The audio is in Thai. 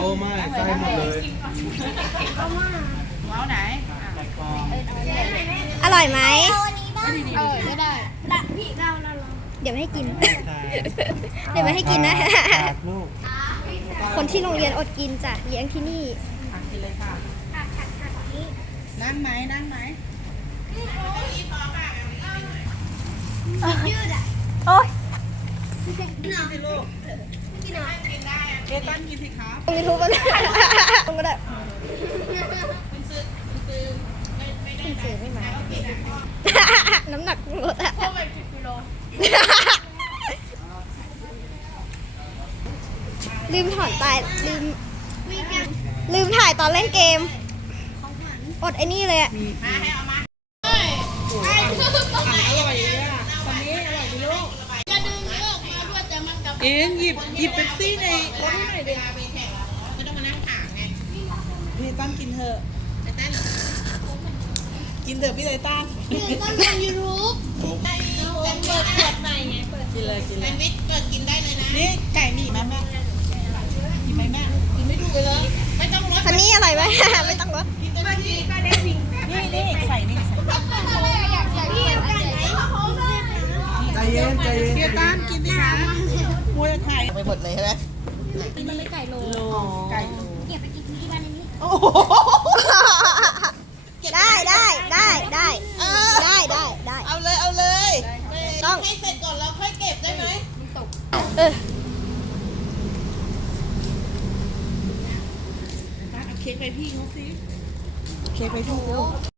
โอ้ไม่ใส่หมดเลยเอาไหนอร่อยไหมเออได้เดี๋ยวไม่ให้กิน เดี๋ยวไม่ให้กินนะ คนที่โรงเรียนอดกินจ้ะเลี้ยงที่นี่นเลยค่ะนั่งไหมนั่งไหมยืดอ่ยโอ๊ยนอนสิลูก เอตันกินสิครับลงยูทูบก็ได้ลงก็ได้คุณซื้อไม่มาน้ำหนักลดอะเพิ่มไปสิบกิโลลืมถอนตายลืมลืมถ่ายตอนเล่นเกมอดไอ้นี่เลยอะ เอ็งหยิบหยิบเป๊ปซี่ในรถให้หน่อยดิไม่ต้องมานั่งถางไงพี่ตั้นกินเถอะกินเถอะพี่ไตตันต้องลงยูทูบในเปิดเปิดใหม่ไงเปิดกินเลยกินเลแซยนด์วิชเปิดกินได้เลยนะนี่ไก่มีไหมแม่กินไหมแม่กินไม่ดูเลยไม่ต้องลดคันนี้อร่อยไหมไม่ต้องรสกินเต็มที่ก็ได้วิ่งนี่นี่ใส่นี่ใส่อยากอยากพี่เอาไก่ไหนมาโค้งด้วยนะใจเย็นใจเย็นพี่ตันกินสิคะมวยไข่ไปหมดเลยใช่ไหม มันเลยไก่โล โลไก่โล เก็บไปกินที่บ้านนี้โอ้โหได้ได้ได้ได้ได้ได้ได้ เอาเลยเอาเลยต้อง ให้เสร็จก่อนแล้วค่อยเก็บได้ไหมเออเอาเค้กไปพี่เขาสิเค้กไปพี่ลูก